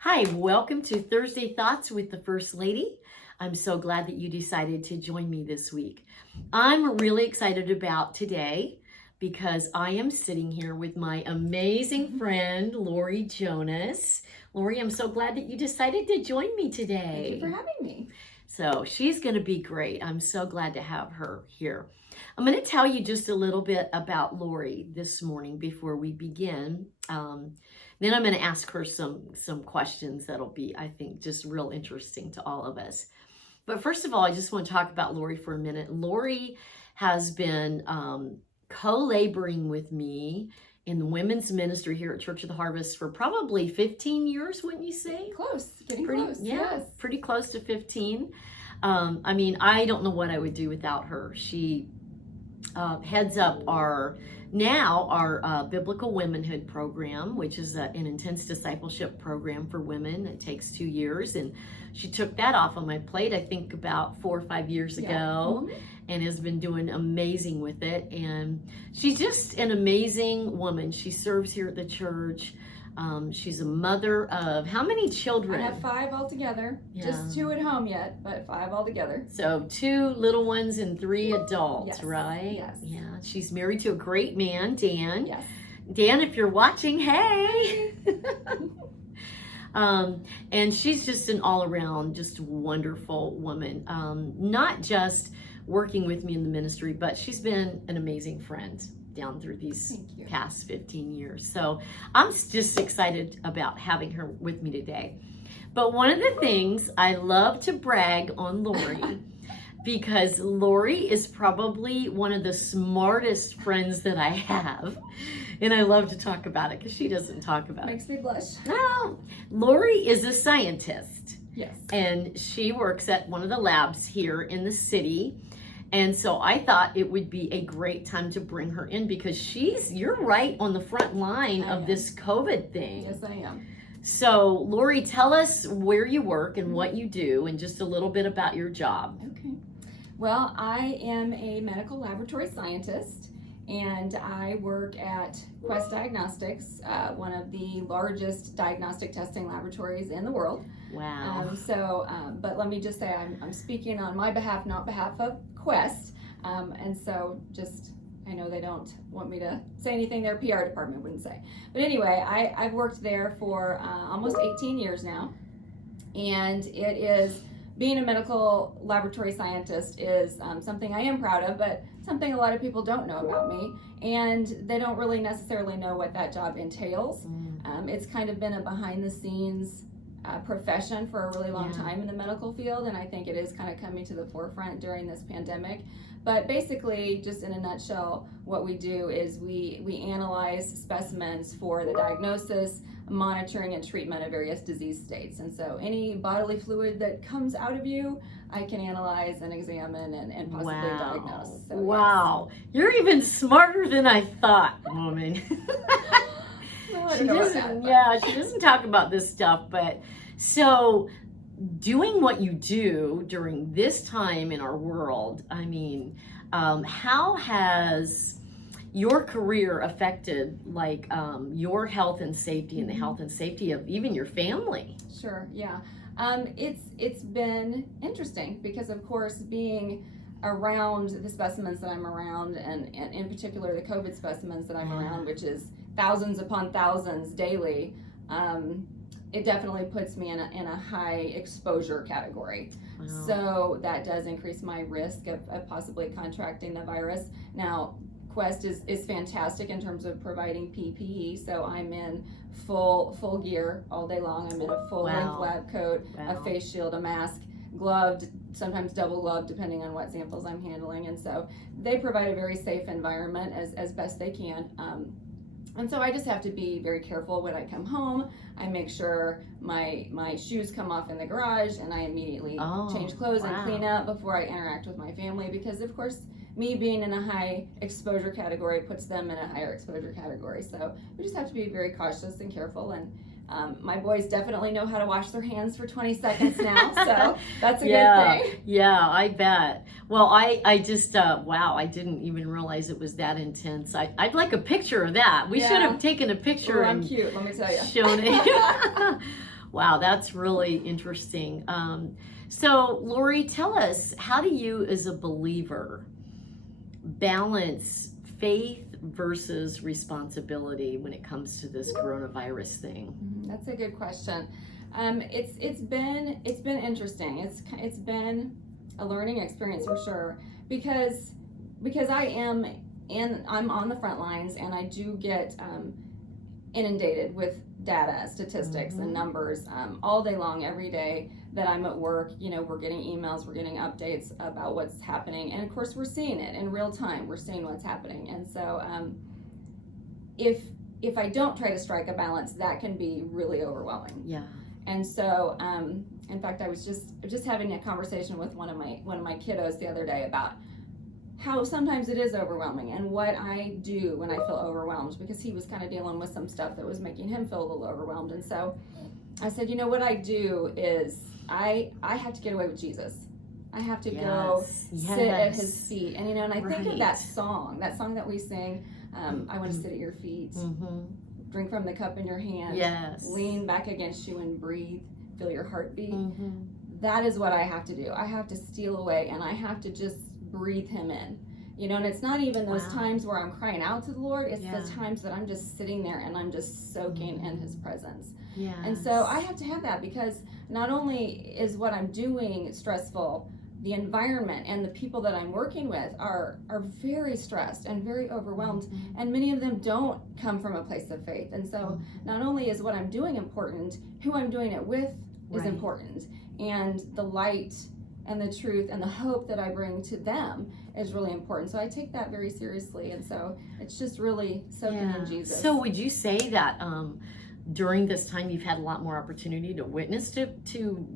Hi, welcome to Thursday Thoughts with the First Lady. I'm so glad that you decided to join me this week. I'm really excited about today because I am sitting here with my amazing friend, Lori Jonas. Lori, I'm so glad that you decided to join me today. Thank you for having me. So she's going to be great. I'm so glad to have her here. I'm going to tell you just a little bit about Lori this morning before we begin. Then I'm going to ask her some questions that'll be, I think, just real interesting to all of us. But first of all, I just want to talk about Lori for a minute. Lori has been co-laboring with me in the women's ministry here at Church of the Harvest for probably 15 years, wouldn't you say? Close, getting Pretty, close. yeah, Yes. pretty close to 15. I don't know what I would do without her. She heads up our Biblical Womanhood program, which is an intense discipleship program for women. It takes 2 years, and she took that off of my plate, I think about 4 or 5 years ago, and has been doing amazing with it. And she's just an amazing woman. She serves here at the church. She's a mother of how many children? I have 5 altogether. Yeah. Just 2 at home yet, but 5 altogether. So 2 little ones and 3 adults, Yes. right? Yes. Yeah. She's married to a great man, Dan. Yes. Dan, if you're watching, hey. And she's just an all-around, just wonderful woman. Not just working with me in the ministry, but she's been an amazing friend down through these past 15 years. So I'm just excited about having her with me today. But one of the things I love to brag on Lori, because Lori is probably one of the smartest friends that I have. And I love to talk about it because she doesn't talk about it. Makes me blush. No, Lori is a scientist. Yes. And she works at one of the labs here in the city. And so I thought it would be a great time to bring her in because you're right on the front line of this COVID thing. Yes, I am. So Lori, tell us where you work and what you do and just a little bit about your job. Okay. Well, I am a medical laboratory scientist, and I work at Quest Diagnostics, one of the largest diagnostic testing laboratories in the world. Wow. But let me just say, I'm speaking on my behalf, not behalf of Quest. And so I know they don't want me to say anything their PR department wouldn't say. But anyway, I've worked there for almost 18 years now. And it is, being a medical laboratory scientist is something I am proud of, but something a lot of people don't know about me. And they don't really necessarily know what that job entails. It's kind of been a behind the scenes profession for a really long time in the medical field, and I think it is kind of coming to the forefront during this pandemic. But basically, just in a nutshell, what we do is we analyze specimens for the diagnosis, monitoring, and treatment of various disease states. And so any bodily fluid that comes out of you, I can analyze and examine and possibly diagnose. So, wow. Yes. You're even smarter than I thought, woman. Well, she doesn't talk about this stuff, but so doing what you do during this time in our world, how has your career affected your health and safety and the health and safety of even your family? Sure, yeah. It's been interesting because, of course, being around the specimens that I'm around, and in particular the COVID specimens that I'm around, which is thousands upon thousands daily, it definitely puts me in a high exposure category. Wow. So that does increase my risk of possibly contracting the virus. Now, Quest is fantastic in terms of providing PPE, so I'm in full gear all day long. I'm in a full length lab coat, a face shield, a mask, gloved, sometimes double gloved depending on what samples I'm handling, and so they provide a very safe environment as best they can. And so I just have to be very careful when I come home. I make sure my shoes come off in the garage, and I immediately change clothes and clean up before I interact with my family, because of course me being in a high exposure category puts them in a higher exposure category. So we just have to be very cautious and careful, and my boys definitely know how to wash their hands for 20 seconds now, so that's a good thing. Yeah, I bet. Well, I just, wow, I didn't even realize it was that intense. I'd like a picture of that. We should have taken a picture. I'm cute, let me tell you. Shown it. Wow, that's really interesting. So, Lori, tell us, how do you, as a believer, balance faith versus responsibility when it comes to this coronavirus thing? That's a good question. It's been interesting. It's been a learning experience for sure, because I'm on the front lines, and I do get inundated with data, statistics, and numbers all day long, every day that I'm at work. We're getting emails, we're getting updates about what's happening, and of course we're seeing it in real time. We're seeing what's happening, and so if I don't try to strike a balance, that can be really overwhelming. Yeah. And so in fact, I was just having a conversation with one of my kiddos the other day about how sometimes it is overwhelming and what I do when I feel overwhelmed, because he was kind of dealing with some stuff that was making him feel a little overwhelmed. And so I said, what I do is I have to get away with Jesus. I have to go sit at his feet. And and I think of that song that we sing, I want to sit at your feet, drink from the cup in your hand, lean back against you and breathe, feel your heartbeat. That is what I have to do. I have to steal away, and I have to just breathe him in. And it's not even those times where I'm crying out to the Lord, it's the times that I'm just sitting there and I'm just soaking in his presence. And so I have to have that, because not only is what I'm doing stressful, the environment and the people that I'm working with are very stressed and very overwhelmed, and many of them don't come from a place of faith. And so not only is what I'm doing important, who I'm doing it with is important, and the light and the truth and the hope that I bring to them is really important. So I take that very seriously, and so it's just really soaking in Jesus. So would you say that during this time you've had a lot more opportunity to witness to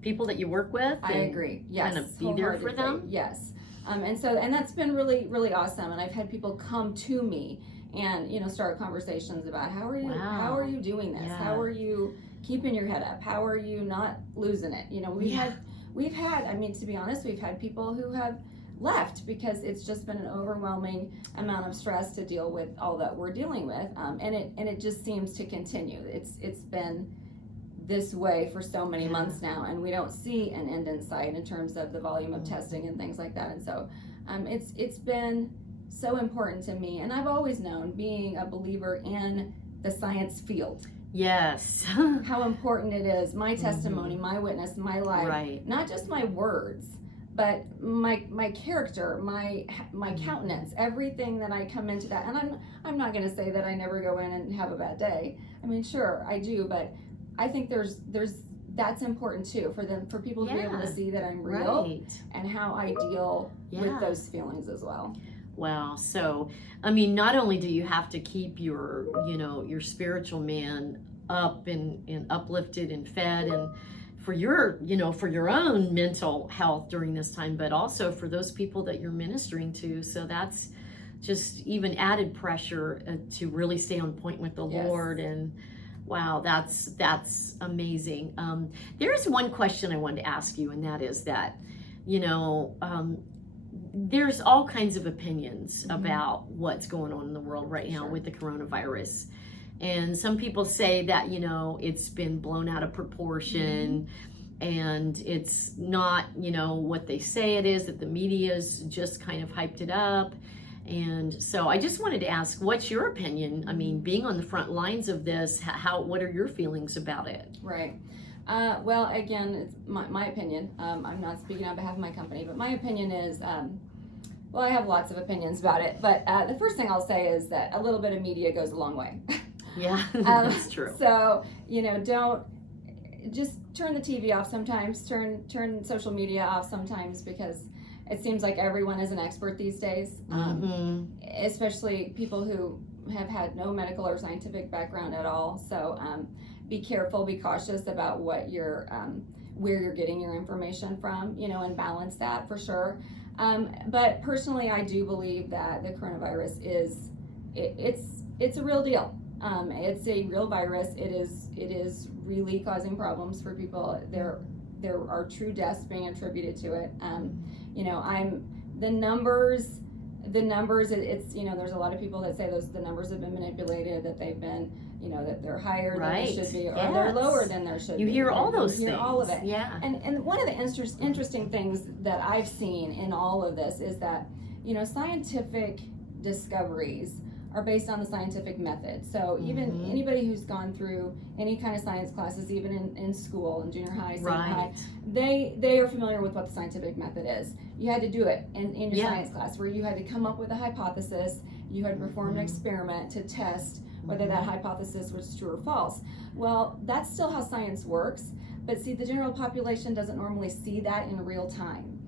people that you work with? I agree. Yes. Kind of be there for them? Yes. And that's been really, really awesome. And I've had people come to me and start conversations about how are you doing this? How are you keeping your head up? How are you not losing it? We've had, to be honest, we've had people who have left because it's just been an overwhelming amount of stress to deal with all that we're dealing with, and it just seems to continue. It's been this way for so many months now, and we don't see an end in sight in terms of the volume of testing and things like that. And so it's been so important to me, and I've always known, being a believer in the science field, how important it is. My testimony, my witness, my life, not just my words, but my character, my countenance, everything that I come into that. And I'm not going to say that I never go in and have a bad day. Sure I do, but I think that's important too, for people to be able to see that I'm real and how I deal with those feelings as well. Wow. So, not only do you have to keep your spiritual man up and uplifted and fed, and for your own mental health during this time, but also for those people that you're ministering to. So that's just even added pressure to really stay on point with the Lord. And wow, that's amazing. There's one question I wanted to ask you, and that is that, there's all kinds of opinions about what's going on in the world right now with the coronavirus. And some people say that, it's been blown out of proportion and it's not, what they say it is, that the media's just kind of hyped it up. And so I just wanted to ask, what's your opinion? Being on the front lines of this, what are your feelings about it? Right. Well, again, it's my opinion. I'm not speaking on behalf of my company, but my opinion is, I have lots of opinions about it, but the first thing I'll say is that a little bit of media goes a long way. Yeah, that's true. So, don't just turn the TV off sometimes, turn social media off sometimes, because it seems like everyone is an expert these days, especially people who have had no medical or scientific background at all. So be careful, be cautious about what you're, where you're getting your information from, and balance that for sure. But personally, I do believe that the coronavirus it's a real deal. It's a real virus. It is really causing problems for people. There are true deaths being attributed to it. The numbers the numbers, it's, there's a lot of people that say the numbers have been manipulated, that they've been, that they're higher than they should be, or they're lower than they should be. You hear all those things. You hear all of it. Yeah. And one of the interesting things that I've seen in all of this is that, scientific discoveries are based on the scientific method. So even anybody who's gone through any kind of science classes, even in school, in junior high, senior high, they are familiar with what the scientific method is. You had to do it in your science class, where you had to come up with a hypothesis, you had to perform an experiment to test whether that hypothesis was true or false. Well, that's still how science works, but see, the general population doesn't normally see that in real time.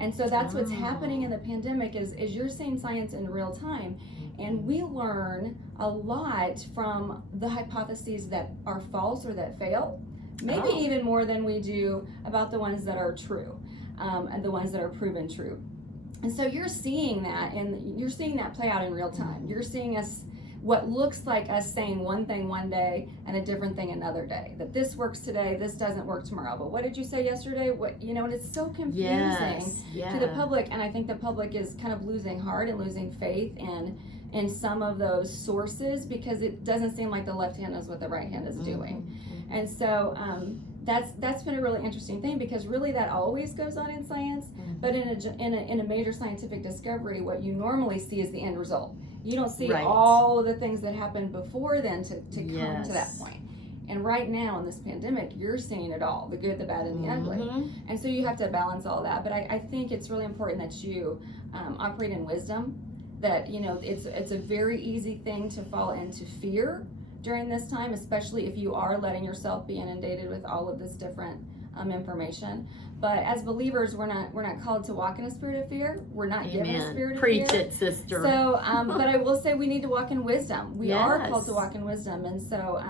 And so that's what's happening in the pandemic is you're seeing science in real time. And we learn a lot from the hypotheses that are false or that fail, maybe even more than we do about the ones that are true, and the ones that are proven true. And so you're seeing that, and you're seeing that play out in real time. You're seeing what looks like us saying one thing one day and a different thing another day. That this works today, this doesn't work tomorrow. But what did you say yesterday? And it's so confusing to the public. And I think the public is kind of losing heart and losing faith in some of those sources, because it doesn't seem like the left hand knows what the right hand is doing. And so that's been a really interesting thing, because really that always goes on in science, but in a major scientific discovery, what you normally see is the end result. You don't see all of the things that happened before then to come to that point. And right now in this pandemic, you're seeing it all, the good, the bad, and the ugly. And so you have to balance all that. But I think it's really important that you operate in wisdom, that, it's a very easy thing to fall into fear during this time, especially if you are letting yourself be inundated with all of this different information. But as believers, we're not called to walk in a spirit of fear. We're not given a spirit of fear. Preach it, sister. So, but I will say we need to walk in wisdom. We are called to walk in wisdom, and so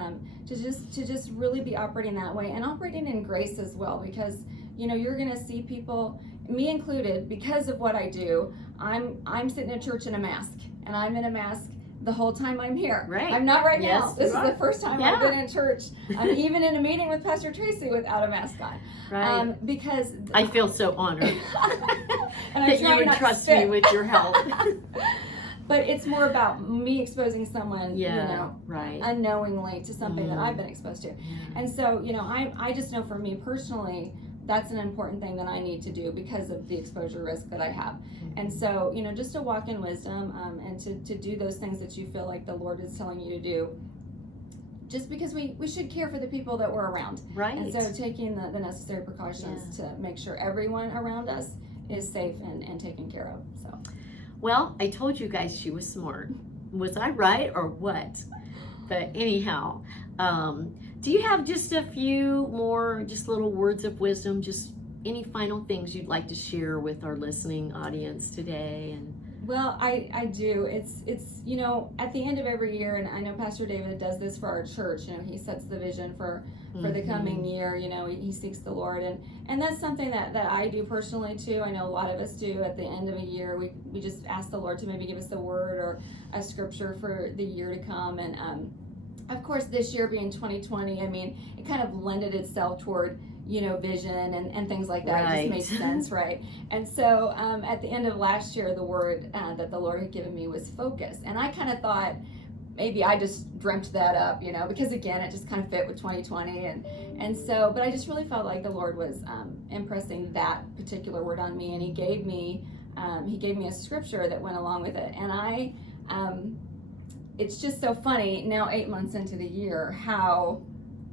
to just really be operating that way, and operating in grace as well, because you're going to see people, me included, because of what I do. I'm sitting in church in a mask, and I'm in a mask the whole time I'm here. Right. I'm not now. This is the first time Yeah. I've been in church. I'm even in a meeting with Pastor Tracy without a mask on. Right. Because I feel so honored and that you would trust me with your help. But it's more about me exposing someone, right. unknowingly to something that I've been exposed to. And so, I just know for me personally, that's an important thing that I need to do because of the exposure risk that I have. And so, just to walk in wisdom, and to do those things that you feel like the Lord is telling you to do, just because we should care for the people that we're around. Right. And so taking the necessary precautions to make sure everyone around us is safe and taken care of. So. Well, I told you guys she was smart. Was I right or what? But anyhow, do you have just a few more, just little words of wisdom, just any final things you'd like to share with our listening audience today? And well, I do. It's at the end of every year, and I know Pastor David does this for our church. He sets the vision for the coming year. He seeks the Lord, and that's something that I do personally too. I know a lot of us do. At the end of a year, we just ask the Lord to maybe give us a word or a scripture for the year to come. And of course, this year being 2020, it kind of lended itself toward vision and things like that. Right. It just made sense, right? And so at the end of last year, the word that the Lord had given me was focus. And I kind of thought maybe I just dreamt that up, because again, it just kind of fit with 2020. And so, but I just really felt like the Lord was impressing that particular word on me. And he gave me a scripture that went along with it. And it's just so funny now, 8 months into the year, how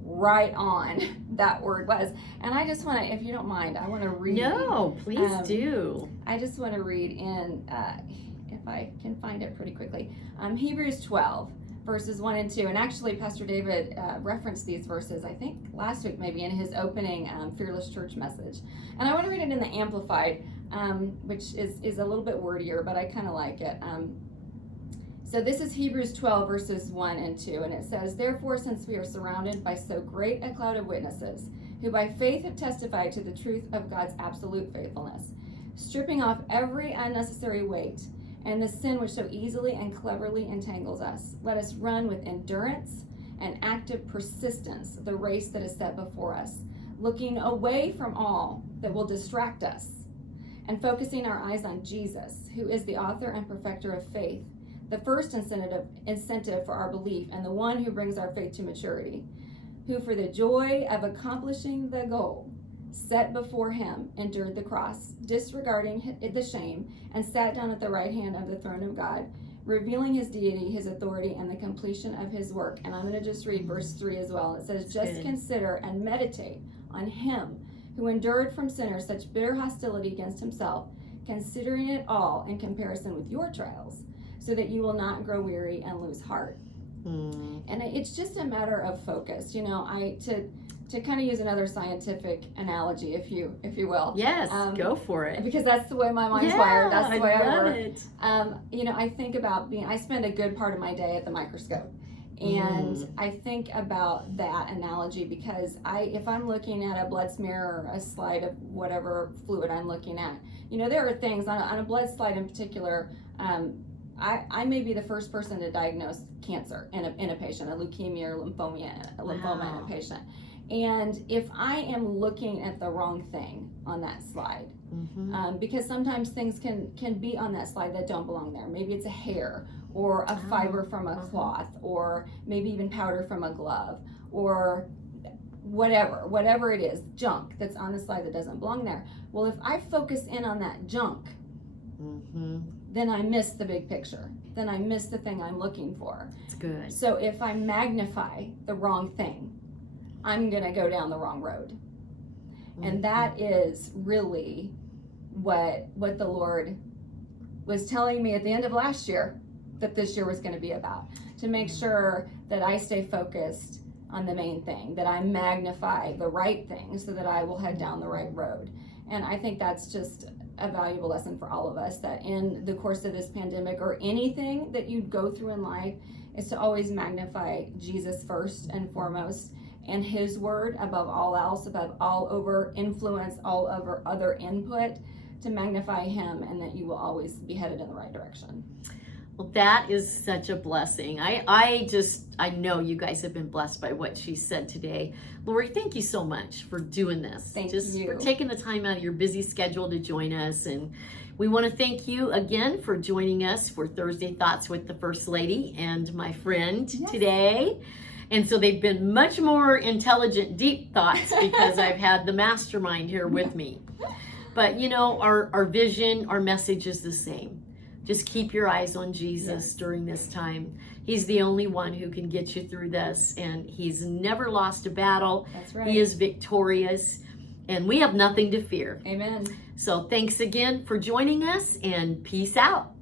right on that word was. And I just want to, if you don't mind, I want to read. No, please do. I just want to read in, if I can find it pretty quickly, Hebrews 12, verses 1 and 2. And actually, Pastor David referenced these verses, I think, last week maybe, in his opening Fearless Church message. And I want to read it in the Amplified, which is a little bit wordier, but I kind of like it. So this is Hebrews 12, verses 1 and 2, and it says, "Therefore, since we are surrounded by so great a cloud of witnesses, who by faith have testified to the truth of God's absolute faithfulness, stripping off every unnecessary weight and the sin which so easily and cleverly entangles us, let us run with endurance and active persistence the race that is set before us, looking away from all that will distract us, and focusing our eyes on Jesus, who is the author and perfecter of faith, the first incentive for our belief, and the one who brings our faith to maturity, who for the joy of accomplishing the goal set before him endured the cross, disregarding the shame, and sat down at the right hand of the throne of God, revealing his deity, his authority, and the completion of his work. And I'm going to just read verse 3 as well. It says, just consider and meditate on him who endured from sinners such bitter hostility against himself, considering it all in comparison with your trials, so that you will not grow weary and lose heart. And it's just a matter of focus. You know, to kind of use another scientific analogy, if you will. Yes, go for it. Because that's the way my mind's wired. That's the way I work. It. You know, I think about I spend a good part of my day at the microscope. And I think about that analogy because if I'm looking at a blood smear or a slide of whatever fluid I'm looking at, you know, there are things on a blood slide in particular. I may be the first person to diagnose cancer in a patient, a leukemia or lymphoma in a patient. And if I am looking at the wrong thing on that slide, because sometimes things can be on that slide that don't belong there. Maybe it's a hair or a fiber from a cloth, or maybe even powder from a glove, or whatever it is, junk that's on the slide that doesn't belong there. Well, if I focus in on that junk, then I miss the big picture. Then I miss the thing I'm looking for. It's good. So if I magnify the wrong thing, I'm going to go down the wrong road. And that is really what the Lord was telling me at the end of last year that this year was going to be about. To make sure that I stay focused on the main thing, that I magnify the right thing so that I will head down the right road. And I think that's just a valuable lesson for all of us, that in the course of this pandemic or anything that you go through in life is to always magnify Jesus first and foremost, and his word above all else, above all over influence, all over other input, to magnify him, and that you will always be headed in the right direction. Well, that is such a blessing. I know you guys have been blessed by what she said today. Lori, thank you so much for doing this. Thank you. For taking the time out of your busy schedule to join us. And we want to thank you again for joining us for Thursday Thoughts with the First Lady and my friend today. And so they've been much more intelligent, deep thoughts because I've had the mastermind here with me. But you know, our vision, our message is the same. Just keep your eyes on Jesus during this time. He's the only one who can get you through this, and he's never lost a battle. That's right. He is victorious, and we have nothing to fear. Amen. So thanks again for joining us, and peace out.